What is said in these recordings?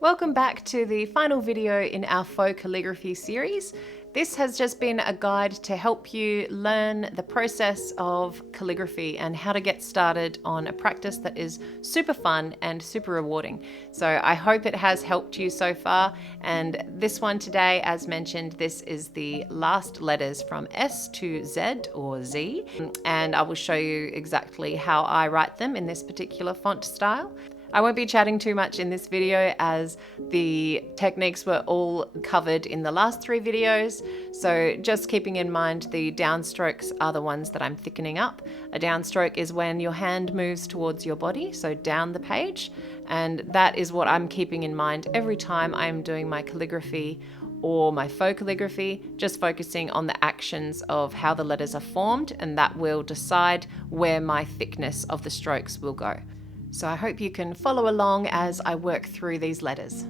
Welcome back to the final video in our faux calligraphy series. This has just been a guide to help you learn the process of calligraphy and how to get started on a practice that is super fun and super rewarding. So I hope it has helped you so far. And this one today, as mentioned, this is the last letters from S to Z or Z. And I will show you exactly how I write them in this particular font style. I won't be chatting too much in this video as the techniques were all covered in the last 3 videos. So just keeping in mind the downstrokes are the ones that I'm thickening up. A downstroke is when your hand moves towards your body, so down the page. And that is what I'm keeping in mind every time I'm doing my calligraphy or my faux calligraphy, just focusing on the actions of how the letters are formed, and that will decide where my thickness of the strokes will go. So I hope you can follow along as I work through these letters.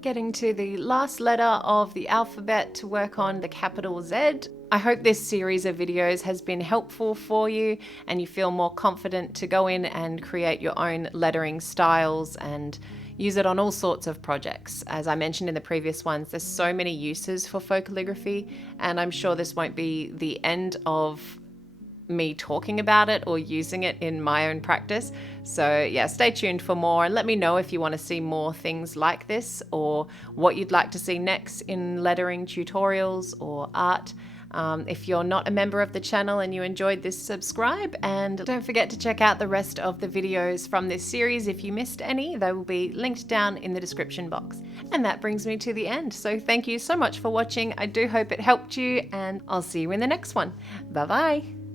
getting to the last letter of the alphabet to work on the capital Z. I hope this series of videos has been helpful for you and you feel more confident to go in and create your own lettering styles and use it on all sorts of projects. As I mentioned in the previous ones, there's so many uses for faux calligraphy, and I'm sure this won't be the end of me talking about it or using it in my own practice. So yeah, stay tuned for more and let me know if you want to see more things like this or what you'd like to see next in lettering tutorials or art. If you're not a member of the channel and you enjoyed this, subscribe, and don't forget to check out the rest of the videos from this series if you missed any. They will be linked down in the description box. And that brings me to the end. So thank you so much for watching. I do hope it helped you, and I'll see you in the next one. Bye bye.